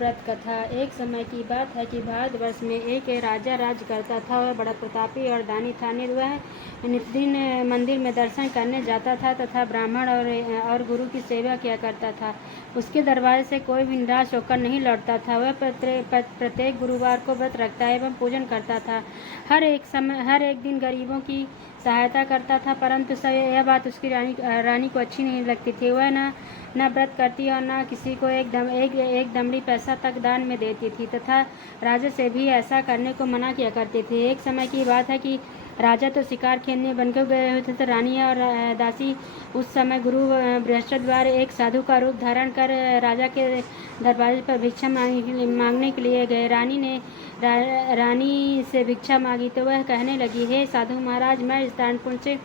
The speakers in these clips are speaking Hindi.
व्रत कथा। एक समय की बात है कि भारतवर्ष में एक राजा राज करता था और बड़ा प्रतापी और दानी था। वह नित्यदिन मंदिर में दर्शन करने जाता था तथा ब्राह्मण और गुरु की सेवा किया करता था। उसके दरबार से कोई भी निराश होकर नहीं लौटता था। वह प्रत्येक गुरुवार को व्रत रखता एवं पूजन करता था। हर एक दिन गरीबों की सहायता करता था, परंतु यह बात उसकी रानी को अच्छी नहीं लगती थी। वह न व्रत करती और न किसी को एक दमड़ी पैसा तक दान में देती थी तथा राजा से भी ऐसा करने को मना किया करती थी। एक समय की बात है कि राजा तो शिकार खेलने बनकर गए हुए थे, तो रानी और दासी उस समय गुरु बृहस्पतिवार एक साधु का रूप धारण कर राजा के दरवाजे पर भिक्षा मांगने के लिए गए। रानी से भिक्षा मांगी तो वह कहने लगी, हे साधु महाराज, मैं इस दानपुण्य से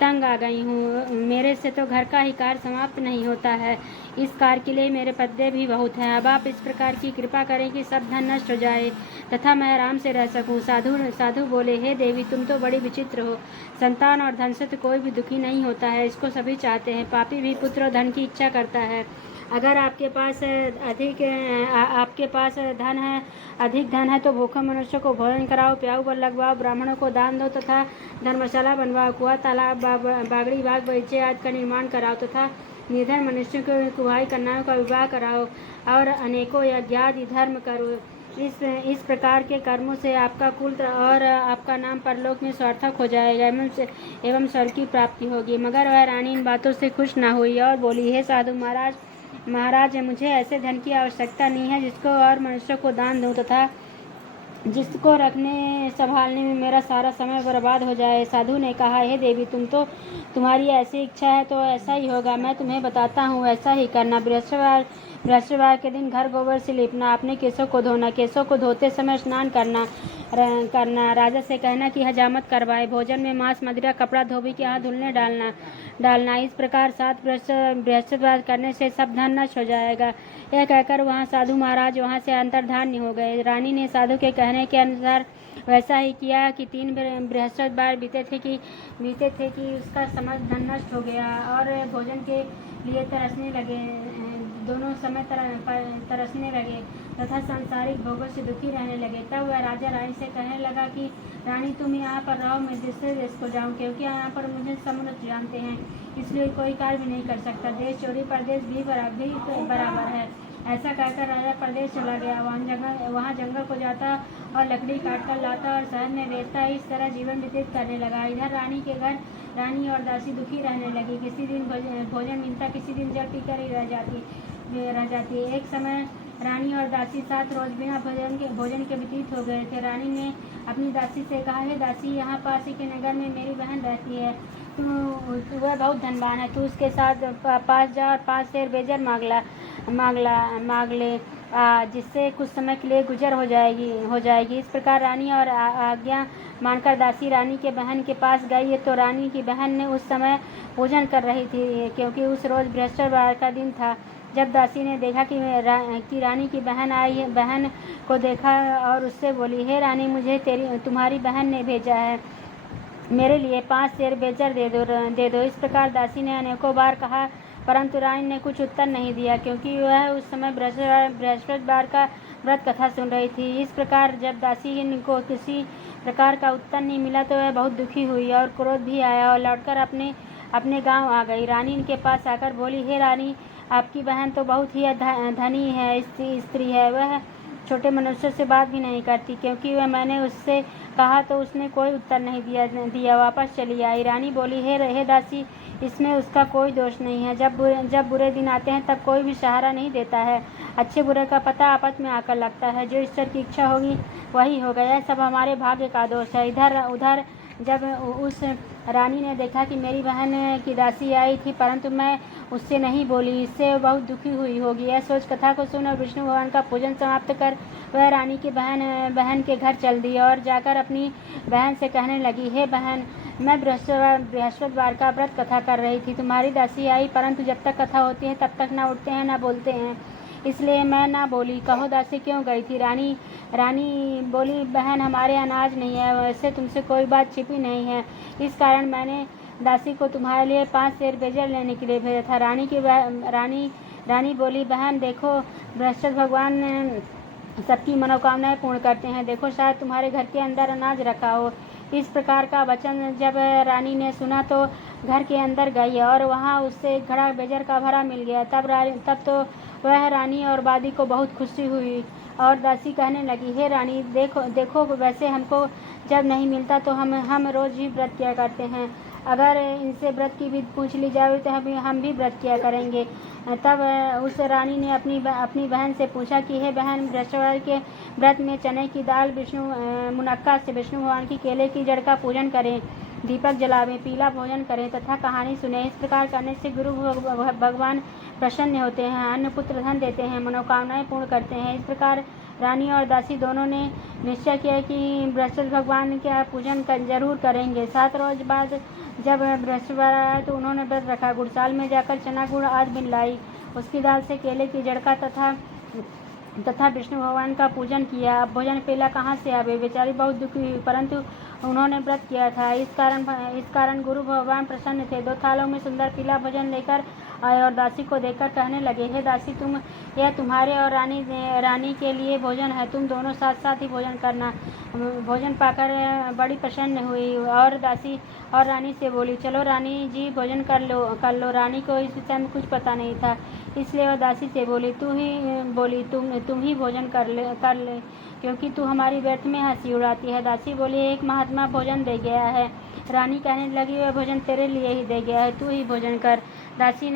तंग आ गई हूँ। मेरे से तो घर का ही कार्य समाप्त नहीं होता है। इस कार्य के लिए मेरे पद्य भी बहुत हैं। अब आप इस प्रकार की कृपा करें कि सब धन नष्ट हो जाए तथा मैं आराम से रह सकूं। साधु बोले, हे देवी, तुम तो बड़ी विचित्र हो। संतान और धन से तो कोई भी दुखी नहीं होता है, इसको सभी चाहते हैं। पापी भी पुत्र और धन की इच्छा करता है। अगर आपके पास अधिक धन है तो भूखे मनुष्य को भोजन कराओ, प्याऊ पर लगवाओ, ब्राह्मणों को दान दो तथा धर्मशाला बनवाओ, कुआं, तालाब, बागड़ी, बाग बगीचे आदि का निर्माण कराओ तथा निर्धन मनुष्यों को कुहाई कन्याओं का विवाह कराओ और अनेकों यज्ञादि धर्म करो। इस प्रकार के कर्मों से आपका कुल और आपका नाम परलोक में सार्थक हो जाएगा एवं स्वर्ग की प्राप्ति होगी। मगर वह रानी इन बातों से खुश न हुई और बोली, हे साधु महाराज, मुझे ऐसे धन की आवश्यकता नहीं है जिसको और मनुष्यों को दान दूं तथा जिसको रखने संभालने में मेरा सारा समय बर्बाद हो जाए। साधु ने कहा, हे देवी, तुम्हारी ऐसी इच्छा है तो ऐसा ही होगा। मैं तुम्हें बताता हूँ, ऐसा ही करना। बृहस्पतिवार के दिन घर गोबर से लीपना, अपने केसों को धोना, केसों को धोते समय स्नान करना, राजा से कहना कि हजामत करवाए, भोजन में मांस, मदिरा, कपड़ा, धोबी के हाथ धुलने डालना। इस प्रकार 7 बृहस्पतिवार करने से सब धन नष्ट हो जाएगा। यह कहकर वहाँ साधु महाराज वहाँ से अंतर्धान हो गए। रानी ने साधु के कहने के अनुसार वैसा ही किया कि 3 बृहस्पतिवार बीते थे कि उसका समस्त धन नष्ट हो गया और भोजन के लिए तरसने लगे। दोनों समय तरसने लगे तथा सांसारिक भोगों से दुखी रहने लगे। तब वह राजा रानी से कहने लगा कि रानी, तुम यहाँ पर रहो, मैं दूसरे देश को जाऊँ, क्योंकि यहाँ पर मुझे समुद्र जानते हैं, इसलिए कोई कार्य भी नहीं कर सकता। देश चोरी परदेश भी बराबर है। ऐसा कहकर राजा प्रदेश चला गया। वहाँ जंगल को जाता और लकड़ी काट कर लाता और शहर में बेचता। इस तरह जीवन व्यतीत करने लगा। इधर रानी के घर रानी और दासी दुखी रहने लगी। किसी दिन भोजन मिलता, किसी दिन जल पीकर ही रह जाती। एक समय रानी और दासी 7 रोज बिना भोजन के व्यतीत हो गए थे। रानी ने अपनी दासी से कहा, हे दासी, यहाँ पास ही के नगर में मेरी बहन रहती है। वह बहुत धनवान है। तू उसके साथ पास जा और 5 शेर बेजर मांग ले, जिससे कुछ समय के लिए गुजर हो जाएगी। इस प्रकार रानी और आज्ञा मानकर दासी रानी के बहन के पास गई तो रानी की बहन ने उस समय पूजन कर रही थी, क्योंकि उस रोज बृहस्पतिवार का दिन था। जब दासी ने देखा कि रानी की बहन को देखा और उससे बोली, हे रानी, मुझे तुम्हारी बहन ने भेजा है, मेरे लिए 5 शेर बेजर दे दो। इस प्रकार दासी ने अनेकों बार कहा, परंतु रानी ने कुछ उत्तर नहीं दिया, क्योंकि वह उस समय बृहस्पतिवार का व्रत कथा सुन रही थी। इस प्रकार जब दासी को किसी प्रकार का उत्तर नहीं मिला तो वह बहुत दुखी हुई और क्रोध भी आया और लौटकर अपने गांव आ गई। रानी के पास आकर बोली, हे रानी, आपकी बहन तो बहुत ही धनी है, स्त्री है। वह छोटे मनुष्यों से बात भी नहीं करती, क्योंकि वह मैंने उससे कहा तो उसने कोई उत्तर नहीं दिया, वापस चली आई। रानी बोली, हे दासी, इसमें उसका कोई दोष नहीं है। जब बुरे दिन आते हैं तब कोई भी सहारा नहीं देता है। अच्छे बुरे का पता आपस में आकर लगता है। जो ईश्वर की इच्छा होगी वही होगा। यह सब हमारे भाग्य का दोष है। इधर उधर जब उस रानी ने देखा कि मेरी बहन की दासी आई थी, परंतु मैं उससे नहीं बोली, इससे बहुत दुखी हुई होगी। यह सोच कथा को सुन और विष्णु भगवान का पूजन समाप्त कर वह रानी की बहन के घर चल दी और जाकर अपनी बहन से कहने लगी, हे बहन, मैं बृहस्पतिवार का व्रत कथा कर रही थी। तुम्हारी दासी आई, परंतु जब तक कथा होती है तब तक न उठते हैं न बोलते हैं, इसलिए मैं ना बोली। कहो दासी क्यों गई थी? रानी बोली, बहन, हमारे अनाज नहीं है, वैसे तुमसे कोई बात छिपी नहीं है, इस कारण मैंने दासी को तुम्हारे लिए 5 शेर बेजर लेने के लिए भेजा था। रानी रानी बोली, बहन देखो, बृहस्पति भगवान सबकी मनोकामनाएं पूर्ण करते हैं। देखो, शायद तुम्हारे घर के अंदर अनाज रखा हो। इस प्रकार का वचन जब रानी ने सुना तो घर के अंदर गई और वहाँ उससे एक घड़ा बेजर का भरा मिल गया। तब तो वह रानी और बादी को बहुत खुशी हुई और दासी कहने लगी, हे रानी, देखो वैसे हमको जब नहीं मिलता तो हम रोज ही व्रत किया करते हैं। अगर इनसे व्रत की विधि पूछ ली जाए तो हम भी व्रत किया करेंगे। तब उस रानी ने अपनी बहन से पूछा कि हे बहन, बृहस्पतिवार के व्रत में चने की दाल, मुनक्का से विष्णु भगवान की केले की जड़ का पूजन करें, दीपक जलावें, पीला भोजन करें तथा कहानी सुने। इस प्रकार करने से गुरु भगवान प्रसन्न होते हैं, अन्न पुत्र धन देते हैं, मनोकामनाएं पूर्ण करते हैं। इस प्रकार रानी और दासी दोनों ने निश्चय किया कि बृहस्पति भगवान का पूजन जरूर करेंगे। 7 रोज बाद जब बृहस्पतिवार आया तो उन्होंने व्रत रखा। गुड़साल में जाकर चना गुड़ आदि बिन लाई, उसकी दाल से केले की जड़ का तथा विष्णु भगवान का पूजन किया। अब भोजन पेला कहाँ से आवे? बेचारी बहुत दुखी हुई, परंतु उन्होंने व्रत किया था। इस कारण गुरु भगवान प्रसन्न थे। 2 थालों में सुंदर पीला भोजन लेकर आए और दासी को देखकर कहने लगे, हे दासी, यह तुम्हारे और रानी के लिए भोजन है, तुम दोनों साथ साथ ही भोजन करना। भोजन पाकर बड़ी प्रसन्न हुई और दासी और रानी से बोली, चलो रानी जी, भोजन कर लो। रानी को इस विषय में कुछ पता नहीं था, इसलिए वह दासी से बोली, तुम ही भोजन कर ले, क्योंकि तू हमारी व्यर्थ में हंसी उड़ाती है। दासी बोली, एक महात्मा भोजन दे गया है। रानी कहने लगी, वह भोजन तेरे लिए ही दे गया है, तू ही भोजन कर। दासी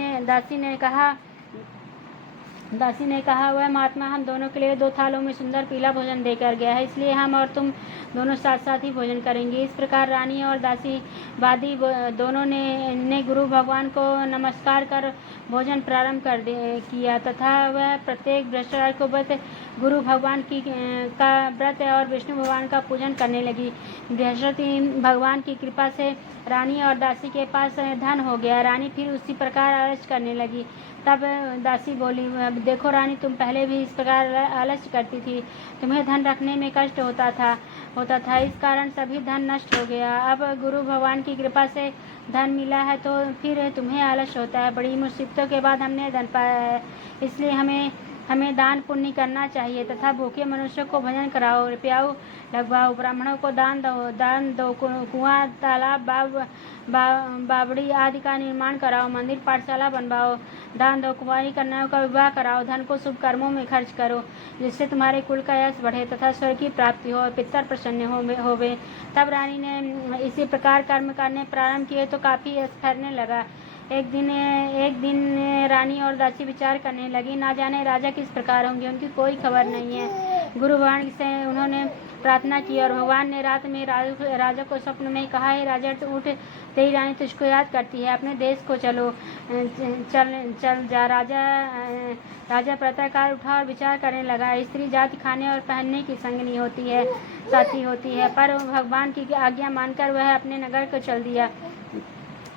ने कहा, वह महात्मा हम दोनों के लिए 2 थालों में सुंदर पीला भोजन देकर गया है, इसलिए हम और तुम दोनों साथ साथ ही भोजन करेंगे। इस प्रकार रानी और दासी वादी दोनों ने गुरु भगवान को नमस्कार कर भोजन प्रारंभ किया तथा वह प्रत्येक बृहस्पतिवार को गुरु भगवान का व्रत और विष्णु भगवान का पूजन करने लगी। बृहस्पति भगवान की कृपा से रानी और दासी के पास धन हो गया। रानी फिर उसी प्रकार आलस्य करने लगी। तब दासी बोली, देखो रानी, तुम पहले भी इस प्रकार आलस्य करती थी, तुम्हें धन रखने में कष्ट होता था, इस कारण सभी धन नष्ट हो गया। अब गुरु भगवान की कृपा से धन मिला है तो फिर तुम्हें आलस्य होता है। बड़ी मुसीबतों के बाद हमने धन पाया है, इसलिए हमें दान पुण्य करना चाहिए तथा भूखे मनुष्यों को भोजन कराओ, पियाओ, लगवाओ, ब्राह्मणों को दान दो, कुआं, तालाब, बावड़ी आदि का निर्माण कराओ, मंदिर पाठशाला बनवाओ, दान दो, कुंवारी कन्याओं का विवाह कराओ, धन को शुभ कर्मों में खर्च करो, जिससे तुम्हारे कुल का यश बढ़े तथा स्वर्ग की प्राप्ति हो और पितर प्रसन्न होवे। तब रानी ने इसी प्रकार कर्म करने प्रारंभ किए तो काफी यश फैलने लगा। एक दिन रानी और दासी विचार करने लगी, ना जाने राजा किस प्रकार होंगे, उनकी कोई खबर नहीं है। गुरु भगवान से उन्होंने प्रार्थना की और भगवान ने रात में राजा को स्वप्न में कहा, हे राजा, उठ, तेरी रानी तुझको याद करती है, अपने देश को चल जा। राजा प्रातःकाल उठा और विचार करने लगा। स्त्री जाति खाने और पहनने की संगनी होती है, साथी होती है, पर भगवान की आज्ञा मानकर वह अपने नगर को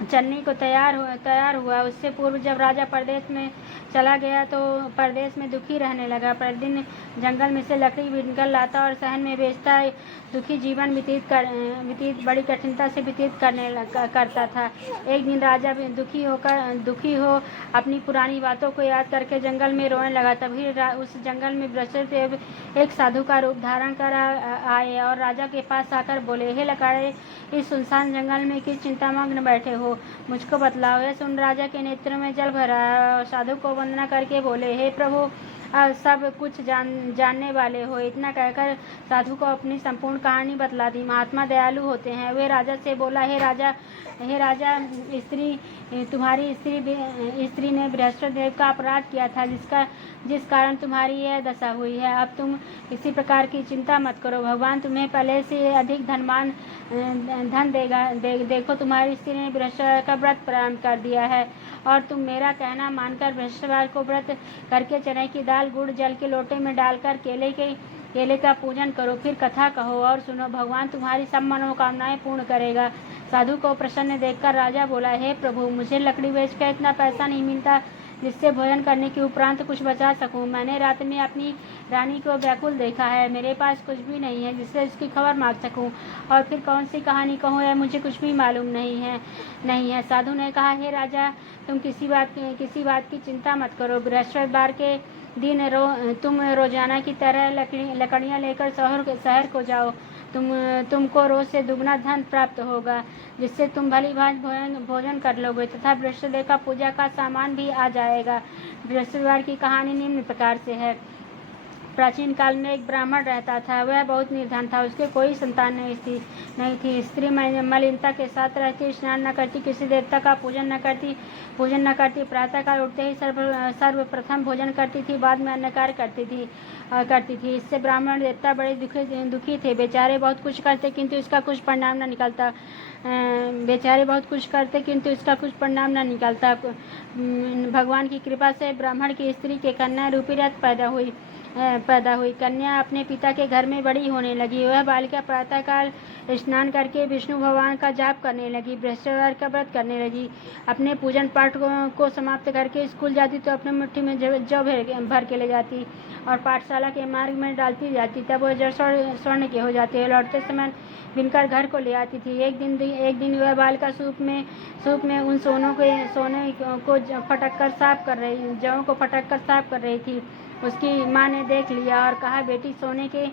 चलने को तैयार हुआ। उससे पूर्व जब राजा परदेश में चला गया तो परदेश में दुखी रहने लगा। प्रतिदिन जंगल में से लकड़ी बीनकर लाता और शहर में बेचता दुखी जीवन बड़ी कठिनता से व्यतीत करता था। एक दिन राजा दुखी हो अपनी पुरानी बातों को याद करके जंगल में रोने लगा। तभी उस जंगल में बृहस्पति एक साधु का रूप धारण कर आए और राजा के पास आकर बोले, हे लकाड़े, इस सुनसान जंगल में किस चिंतामग्न बैठे हो, मुझको बतलाओ। यह सुन राजा के नेत्र में जल भरा और साधु को वंदना करके बोले, हे प्रभु, सब कुछ जानने वाले हो। इतना कहकर साधु को अपनी संपूर्ण कहानी बतला दी। महात्मा दयालु होते हैं। वे राजा से बोला, हे राजा, तुम्हारी स्त्री ने बृहस्पति देव का अपराध किया था, जिस कारण तुम्हारी यह दशा हुई है। अब तुम किसी प्रकार की चिंता मत करो, भगवान तुम्हें पहले से अधिक धन देगा। देखो, तुम्हारी स्त्री ने बृहस्पति का व्रत प्रारंभ कर दिया है और तुम मेरा कहना मानकर बृहस्पतिवार को व्रत करके चने की दाल गुड़ जल के लोटे में डालकर केले का पूजन करो, फिर कथा कहो और सुनो, भगवान तुम्हारी सब मनोकामनाएं पूर्ण करेगा। साधु को प्रसन्न देखकर राजा बोला, हे प्रभु, मुझे लकड़ी बेचकर इतना पैसा नहीं मिलता जिससे भोजन करने के उपरांत कुछ बचा सकूं। मैंने रात में अपनी रानी को व्याकुल देखा है, मेरे पास कुछ भी नहीं है जिससे उसकी खबर मांग सकूं, और फिर कौन सी कहानी कहूँ यह मुझे कुछ भी मालूम नहीं है। साधु ने कहा, हे राजा, तुम किसी बात की चिंता मत करो। बृहस्पतिवार के दिन तुम रोजाना की तरह लकड़ियाँ लेकर शहर को जाओ। तुमको रोज से दुगना धन प्राप्त होगा, जिससे तुम भली भांति भोजन कर लोगे तथा बृहस्पतिदेव का पूजा का सामान भी आ जाएगा। बृहस्पतिवार की कहानी निम्न प्रकार से है। प्राचीन काल में एक ब्राह्मण रहता था। वह बहुत निर्धन था, उसके कोई संतान नहीं थी। स्त्री मलिनता के साथ रहती, स्नान न करती, किसी देवता का पूजन न करती। प्रातःकाल उठते ही सर्वप्रथम भोजन करती थी, बाद में अन्य कार्य करती थी। इससे ब्राह्मण देवता बड़े दुखी थे। बेचारे बहुत कुछ करते किंतु इसका कुछ परिणाम न निकलता। भगवान की कृपा से ब्राह्मण की स्त्री के कन्या रूपी रथ पैदा हुई। कन्या अपने पिता के घर में बड़ी होने लगी। वह बालिका प्रातःकाल स्नान करके विष्णु भगवान का जाप करने लगी, बृहस्पतिवार का व्रत करने लगी। अपने पूजन पाठ को समाप्त करके स्कूल जाती तो अपने मुट्ठी में जौ भर के ले जाती और पाठशाला के मार्ग में डालती जाती। तब वह जड़ स्वर्ण के हो जाते। लौटते समय बिनकर घर को ले आती थी। एक दिन वह बालिका सूप में उन सोने को फटक कर साफ कर रही थी। उसकी माँ ने देख लिया और कहा, बेटी, सोने के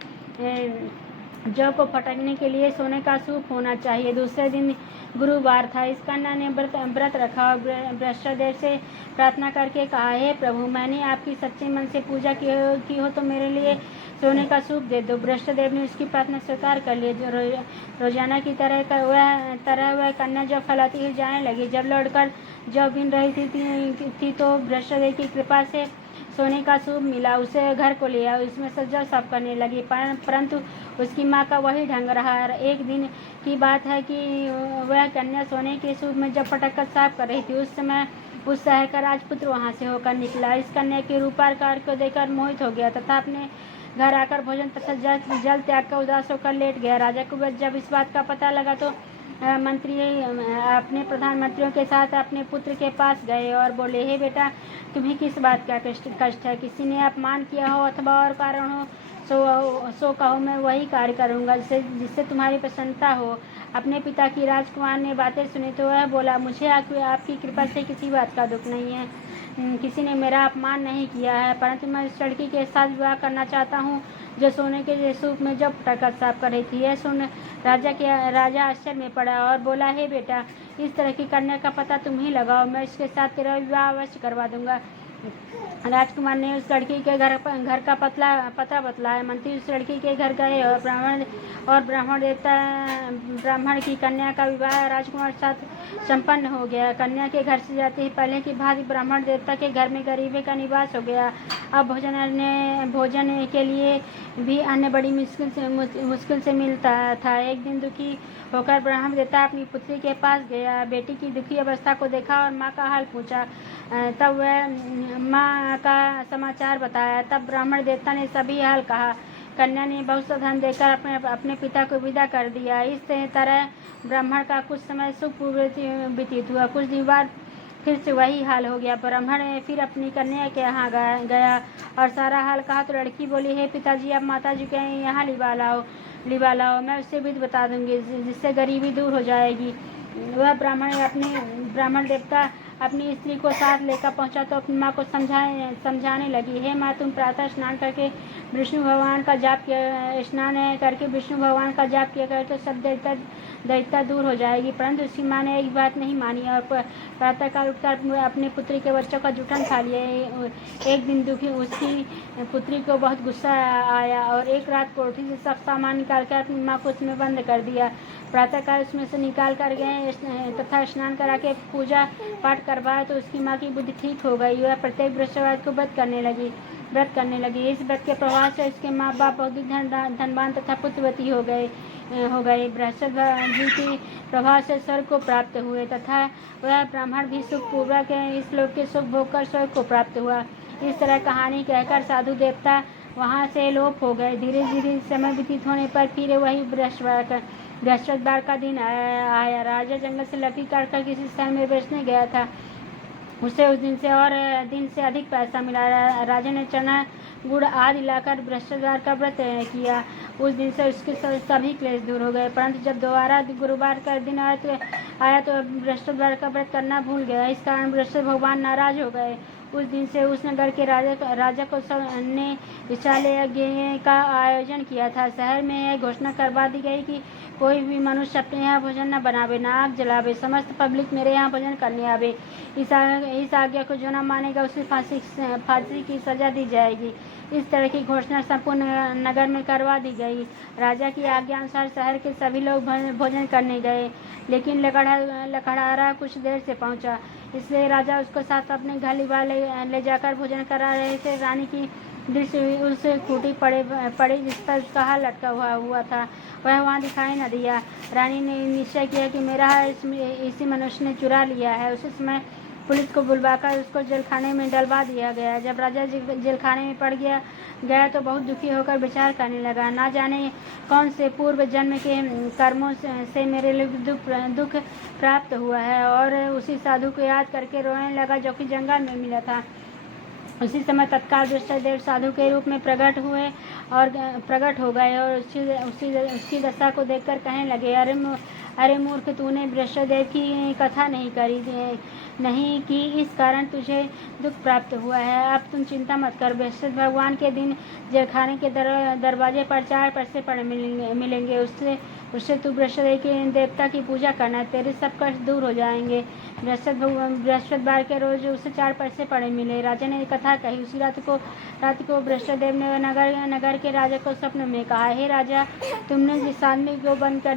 जौ को फटकने के लिए सोने का सूप होना चाहिए। दूसरे दिन गुरुवार था। इस कन्या ने व्रत रखा और बृहस्पतिदेव से प्रार्थना करके कहा, हे प्रभु, मैंने आपकी सच्चे मन से पूजा की हो तो मेरे लिए सोने का सूप दे दो। बृहस्पतिदेव ने उसकी प्रार्थना स्वीकार कर ली। रोजाना की तरह वह कन्या जौ फैलाती हुई जाने लगी। जब लौटकर जौ बीन रही थी तो बृहस्पतिदेव की कृपा से सोने का सूप मिला। उसे घर को ले आया, उसमें से जौ साफ करने लगी, परंतु उसकी माँ का वही ढंग रहा। एक दिन की बात है कि वह कन्या सोने के सूप में जब फटक कर साफ कर रही थी, उस समय उस शहर का राजपुत्र वहां से होकर निकला। इस कन्या के रूपाकार को देखकर मोहित हो गया तथा अपने घर आकर भोजन तथा जल त्याग कर उदास होकर लेट गया। राजा को जब इस बात का पता लगा तो मंत्री अपने प्रधानमंत्रियों के साथ अपने पुत्र के पास गए और बोले, हे बेटा, तुम्हें किस बात का कष्ट है? किसी ने अपमान किया हो अथवा और कारण हो सो कहो, मैं वही कार्य करूँगा जिससे तुम्हारी प्रसन्नता हो। अपने पिता की राजकुमार ने बातें सुनी तो वह बोला, मुझे आपकी कृपा से किसी बात का दुख नहीं है। किसी ने मेरा अपमान नहीं किया है, परंतु मैं इस लड़की के साथ विवाह करना चाहता हूँ जो सोने के सूप में जब फटक साफ कर रही थी। यह सुन राजा आश्चर्य में पड़ा और बोला, हे बेटा, इस तरह की कन्या का पता तुम ही लगाओ, मैं इसके साथ तेरा विवाह अवश्य करवा दूंगा। राजकुमार ने उस लड़की के घर का पता बतलाया। मंत्री उस लड़की के घर गए और ब्राह्मण की कन्या का विवाह राजकुमार के साथ संपन्न हो गया। कन्या के घर से जाते ही पहले की भांति ब्राह्मण देवता के घर में गरीबी का निवास हो गया। अब भोजन के लिए भी अन्न बड़ी मुश्किल से मिलता था। एक दिन दुखी होकर ब्राह्मण देवता अपनी पुत्री के पास गया, बेटी की दुखी अवस्था को देखा और माँ का हाल पूछा। तब वह माँ का समाचार बताया। तब ब्राह्मण देवता ने सभी हाल कहा। कन्या ने बहुत सा धन देकर अपने पिता को विदा कर दिया। इस तरह ब्राह्मण का कुछ समय सुखपूर्वक व्यतीत हुआ। कुछ दिन बाद फिर से वही हाल हो गया। ब्राह्मण फिर अपनी कन्या के यहाँ गया और सारा हाल कहा तो लड़की बोली, हे पिताजी, अब माताजी के यहाँ लिवा लाओ, मैं उससे विधि बता दूंगी जिससे गरीबी दूर हो जाएगी। वह ब्राह्मण देवता अपनी स्त्री को साथ लेकर पहुंचा तो अपनी माँ को समझाने लगी, हे माँ, तुम प्रातः स्नान करके विष्णु भगवान का जाप किया कर तो सब दैत्यता दूर हो जाएगी। परंतु उसकी माँ ने एक बात नहीं मानी और प्रातःकाल उठकर अपने पुत्री के बच्चों का जूठन खा लिया। एक दिन दुखी उसकी पुत्री को बहुत गुस्सा आया और एक रात कोठरी से सब सामान निकाल कर अपनी माँ को उसमें बंद कर दिया। प्रातःकाल उसमें से निकाल कर गए तथा स्नान करा के पूजा पाठ करवाया तो उसकी माँ की बुद्धि ठीक हो गई। वह प्रत्येक बृहस्पतिवार को व्रत करने लगी। इस व्रत के प्रभाव से उसके माँ बाप बहुत धनवान तथा पुत्रवती हो गए। बृहस्पति जी की प्रभाव से स्वर्ग को प्राप्त हुए तथा वह ब्राह्मण भी सुख पूर्वक इस लोक के सुख भोग कर स्वर्ग को प्राप्त हुआ। इस तरह कहानी कहकर साधु देवता वहाँ से लोप हो गए। धीरे धीरे समय व्यतीत होने पर फिर वही बृहस्पतिवार का दिन आया। राजा जंगल से लकड़ी काटकर किसी स्थान में बेचने गया था। उसे उस दिन से अधिक पैसा मिला। राजा ने चना गुड़ आदि लाकर बृहस्पतिवार का व्रत किया। उस दिन से उसके सभी क्लेश दूर हो गए। परंतु जब दोबारा गुरुवार का दिन आया तो बृहस्पतिवार का व्रत करना भूल गया। इस कारण बृहस्पति भगवान नाराज हो गए। उस दिन से उस नगर के राजा को सब ने विशाल यज्ञ का आयोजन किया था। शहर में यह घोषणा करवा दी गई कि कोई भी मनुष्य अपने यहाँ भोजन न बनावे, न आग जलावे, समस्त पब्लिक मेरे यहाँ भोजन करने आवे। इस आज्ञा को जो न मानेगा उसे फांसी की सजा दी जाएगी। इस तरह की घोषणा संपूर्ण नगर में करवा दी गई। राजा की आज्ञा अनुसार शहर के सभी लोग भोजन करने गए, लेकिन लकड़हारा कुछ देर से पहुंचा, इसलिए राजा उसको साथ अपने घर ले जाकर भोजन करा रहे थे। रानी की दृष्टि उस खूंटी पड़ी जिस पर उसका हार लटका हुआ था, वह वहाँ दिखाई न दिया। रानी ने निश्चय किया कि मेरा हार इसी मनुष्य ने चुरा लिया है। उसी समय पुलिस को बुलवाकर उसको जेलखाने में डलवा दिया गया। जब राजा जेलखाने में पड़ गया तो बहुत दुखी होकर विचार करने लगा, ना जाने कौन से पूर्व जन्म के कर्मों से मेरे लिए दुख प्राप्त हुआ है, और उसी साधु को याद करके रोने लगा जो कि जंगल में मिला था। उसी समय तत्काल वृषभदेव साधु के रूप में प्रकट हो गए और उसकी दशा को देखकर कहने लगे, अरे मूर्ख, तूने वृषभदेव की कथा नहीं की, इस कारण तुझे दुख प्राप्त हुआ है। अब तुम चिंता मत कर। वृषभ भगवान के दिन जेलखाने के दरवाजे पर 4 पैसे पड़े मिलेंगे। उससे तू वृषभदेव के देवता की पूजा करना, तेरे सब कष्ट दूर हो जाएंगे। बृहस्पतिवार के रोज उसे 4 पैसे पड़े मिले। राजा ने कथा कही। उसी रात को वृषभदेव ने नगर के राजा को स्वप्न में कहा, हे राजा, तुमने जिस आदमी को बंद कर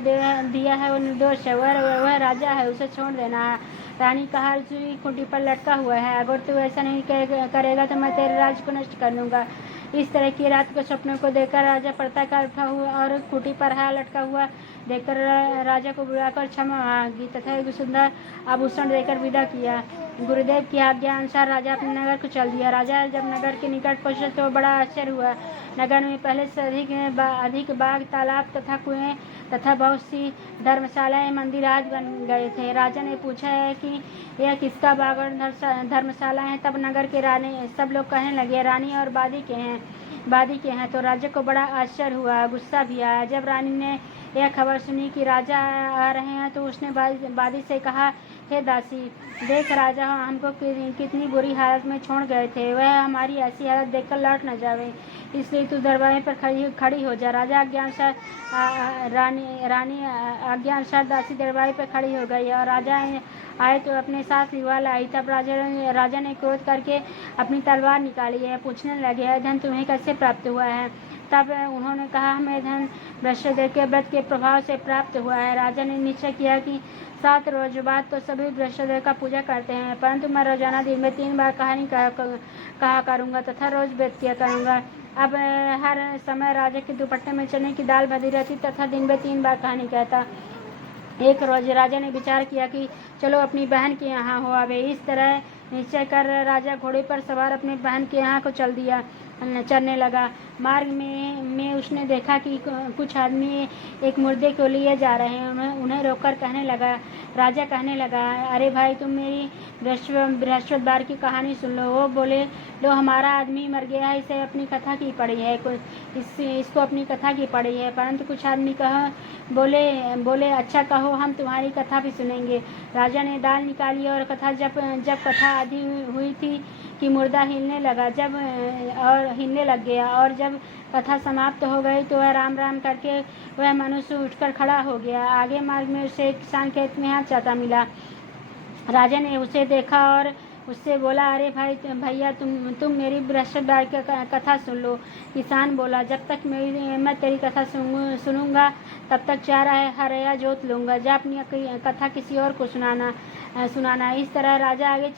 दिया है वो निर्दोष है, वह राजा है, उसे छोड़ देना। रानी का हार खूंटी पर लटका हुआ है, अगर तू ऐसा नहीं करेगा तो मैं तेरे राज्य को नष्ट कर लूंगा। इस तरह की रात को सपनों को देखकर राजा प्रातःकाल उठा हुआ और खूंटी पर हार लटका हुआ देखकर राजा को बुलाकर क्षमा मांगी तथा एक सुंदर आभूषण देकर विदा किया। गुरुदेव की आज्ञा अनुसार राजा अपने नगर को चल दिया। राजा जब नगर के निकट पहुंचा तो बड़ा आश्चर्य हुआ। नगर में पहले से अधिक बाग, तालाब तथा कुएं तथा बहुत सी धर्मशालाएं, मंदिर आज बन गए थे। राजा ने पूछा है कि यह किसका बाग और धर्मशाला है। तब नगर के रानी सब लोग कहने लगे, रानी और बादी के हैं। तो राजा को बड़ा आश्चर्य हुआ, गुस्सा भी आया। जब रानी ने यह खबर सुनी कि राजा आ रहे हैं तो उसने बादी से कहा, हे दासी, देख राजा हमको कितनी बुरी हालत में छोड़ गए थे, वह हमारी ऐसी हालत देखकर लौट न जावे, इसलिए तू दरबार पर खड़ी हो जा। राजा आज्ञा अनुसार रानी आज्ञा अनुसार दासी दरबार पर खड़ी हो गई और राजा आए तो अपने साथ युवा लाई। तब राजा ने क्रोध करके अपनी तलवार निकाली है। पूछने लगे, धन तुम्हें कैसे प्राप्त हुआ है? तब उन्होंने कहा, हमें धन वृषभदेव के व्रत के प्रभाव से प्राप्त हुआ है। राजा ने निश्चय किया कि 7 रोज बाद तो सभी वृषभदेव का पूजा करते हैं, परंतु मैं रोजाना दिन में 3 बार कहानी कहा करूँगा तथा रोज व्रत किया करूँगा। अब हर समय राजा के दुपट्टे में चने की दाल बंधी रहती तथा दिन में 3 बार कहानी कहता। एक रोज राजा ने विचार किया कि चलो अपनी बहन के यहाँ हो आवे। इस तरह निश्चय कर राजा घोड़े पर सवार अपनी बहन के यहाँ को चलने लगा। मार्ग में उसने देखा कि कुछ आदमी एक मुर्दे को लिए जा रहे हैं। उन्हें रोककर राजा कहने लगा, अरे भाई, तुम मेरी बृहस्पतिवार की कहानी सुन लो। वो बोले, लो, हमारा आदमी मर गया है, इसे अपनी कथा की पड़ी है, इसको अपनी कथा की पड़ी है। परंतु कुछ आदमी बोले, अच्छा कहो, हम तुम्हारी कथा भी सुनेंगे। राजा ने दाल निकाली और कथा जब कथा आधी हुई थी कि मुर्दा हिलने लग गया और जब कथा समाप्त हो गई तो वह राम राम करके वह मनुष्य उठकर खड़ा हो गया। आगे मार्ग में उसे एक किसान खेत में हाथ जाता मिला। राजा ने उसे देखा और उससे बोला, अरे भैया, तुम मेरी बृहस्पतिवार की कथा सुन लो। किसान बोला, जब तक मैं तेरी कथा सुनूंगा तब तक 4 हरया जोत लूंगा। जा अपनी कथा किसी और को सुनाना। इस तरह राजा आगे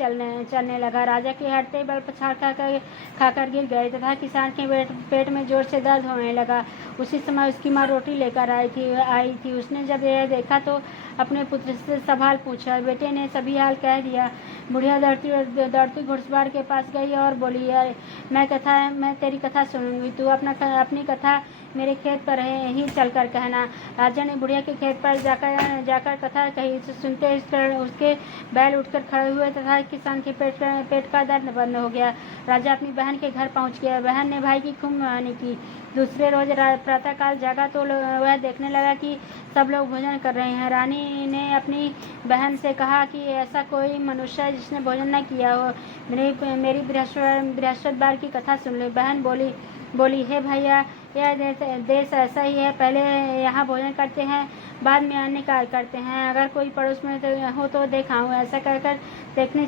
चलने लगा। राजा के हटते बल पछाड़ खाकर गिर गए तथा किसान के पेट में जोर से दर्द होने लगा। उसी समय उसकी माँ रोटी लेकर आई थी। उसने जब यह देखा तो अपने पुत्र से सवाल पूछा। बेटे ने सभी हाल कह दिया। बुढ़िया दौड़ती घुड़सवार के पास गई और बोली, अरे मैं तेरी कथा सुनूंगी, तू अपनी कथा मेरे खेत पर ही चलकर कहना। राजा ने बुढ़िया के खेत पर जाकर कथा कही। सुनते उसके बैल उठकर खड़े हुए तथा किसान के पेट का दर्द बंद हो गया। राजा अपनी बहन के घर पहुंच गया। बहन ने भाई की खूब कहानी की। दूसरे रोज प्रातःकाल जागा तो वह देखने लगा कि सब लोग भोजन कर रहे हैं। रानी ने अपनी बहन से कहा कि ऐसा कोई मनुष्य है जिसने भोजन न किया हो, मेरी बृहस्पतिवार की कथा सुन ले। बहन बोली, हे भैया, यह देश ऐसा ही है, पहले यहाँ भोजन करते हैं, बाद में अन्य कार्य करते हैं। अगर कोई पड़ोस में हो तो देखाऊँ। ऐसा कहकर देखने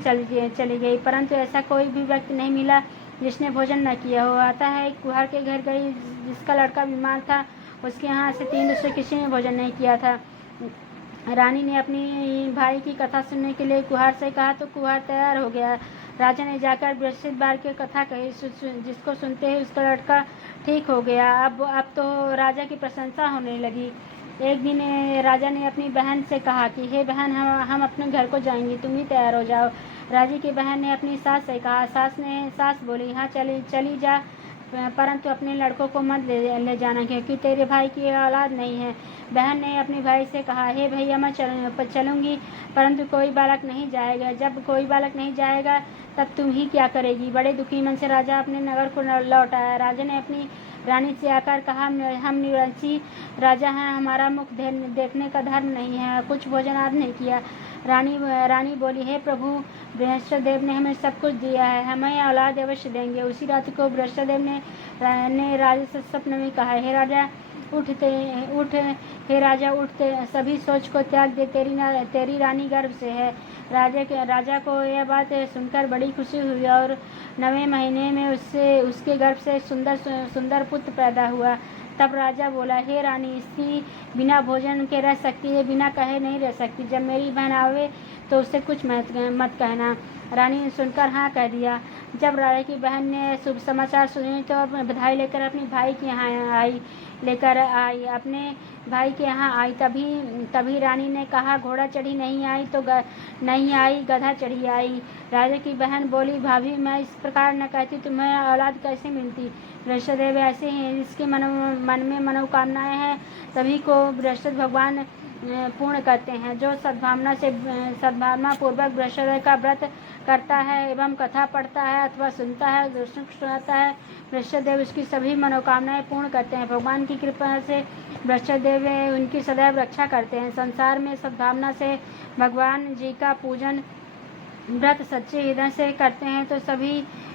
चली गई, परंतु ऐसा कोई भी व्यक्ति नहीं मिला जिसने भोजन न किया हो। आता है एक कुम्हार के घर गई जिसका लड़का बीमार था। उसके यहाँ से 3 दिन से किसी ने भोजन नहीं किया था। रानी ने अपनी भाई की कथा सुनने के लिए कुम्हार से कहा तो कुम्हार तैयार हो गया। राजा ने जाकर बृहस्पतिवार की कथा कही, जिसको सुनते ही उसका लड़का ठीक हो गया। अब तो राजा की प्रशंसा होने लगी। एक दिन राजा ने अपनी बहन से कहा कि हे बहन, हम अपने घर को जाएंगे, तुम भी तैयार हो जाओ। राजा की बहन ने अपनी सास से कहा। सास बोली, हाँ चली जा, परंतु अपने लड़कों को मत ले जाना, क्योंकि तेरे भाई की औलाद नहीं है। बहन ने अपने भाई से कहा, हे भैया, मैं चलूँगी, परंतु कोई बालक नहीं जाएगा। जब कोई बालक नहीं जाएगा तब तुम ही क्या करेगी। बड़े दुखी मन से राजा अपने नगर को लौट आया। राजा ने अपनी रानी से आकर कहा, हम निवासी राजा हैं, हमारा मुख देखने का धर्म नहीं है, कुछ भोजन आज नहीं किया। रानी बोली, हे प्रभु, बृहस्पति देव ने हमें सब कुछ दिया है, हमें औलाद अवश्य देंगे। उसी रात को बृहस्पति देव ने राजा से स्वप्न में कहा, हे राजा उठ, सभी सोच को त्याग दे, तेरी रानी गर्भ से है। राजा को यह बात सुनकर बड़ी खुशी हुई और 9वें महीने में उसके गर्भ से सुंदर पुत्र पैदा हुआ। तब राजा बोला, हे रानी, स्त्री बिना भोजन के रह सकती है, बिना कहे नहीं रह सकती। जब मेरी बहन आवे तो उससे कुछ मत कहना। रानी ने सुनकर हाँ कह दिया। जब राजा की बहन ने शुभ समाचार सुने तो बधाई लेकर अपने भाई के यहाँ अपने भाई के यहाँ आई। तभी रानी ने कहा, घोड़ा चढ़ी नहीं आई, गधा चढ़ी आई। राजा की बहन बोली, भाभी, मैं इस प्रकार न कहती, तुम्हें औलाद कैसे मिलती। बृहस्पति देव ऐसे हैं, जिसके मन में मनोकामनाएं हैं सभी को बृहस्पति भगवान पूर्ण करते हैं। जो सद्भावना पूर्वक बृहस्पति का व्रत करता है एवं कथा पढ़ता है अथवा सुनता है, दर्शन सुनाता है, बृहस्पति देव उसकी सभी मनोकामनाएं पूर्ण करते हैं। भगवान की कृपा से बृहस्पति देव उनकी सदैव रक्षा करते हैं। संसार में सद्भावना से भगवान जी का पूजन व्रत सच्चे हृदय से करते हैं तो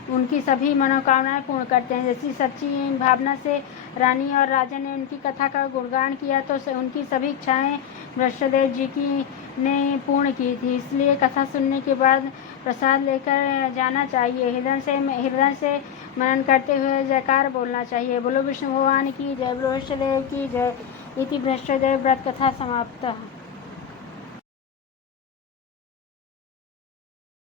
उनकी सभी मनोकामनाएं पूर्ण करते हैं। जैसी सच्ची भावना से रानी और राजा ने उनकी कथा का गुणगान किया तो उनकी सभी इच्छाएं बृहस्पति देव जी ने पूर्ण की थी। इसलिए कथा सुनने के बाद प्रसाद लेकर जाना चाहिए। हृदय से मनन करते हुए जयकार बोलना चाहिए। बोलो विष्णु भगवान की जय, बृहस्पति देव की जय। इति बृहस्पति देव व्रत कथा समाप्त।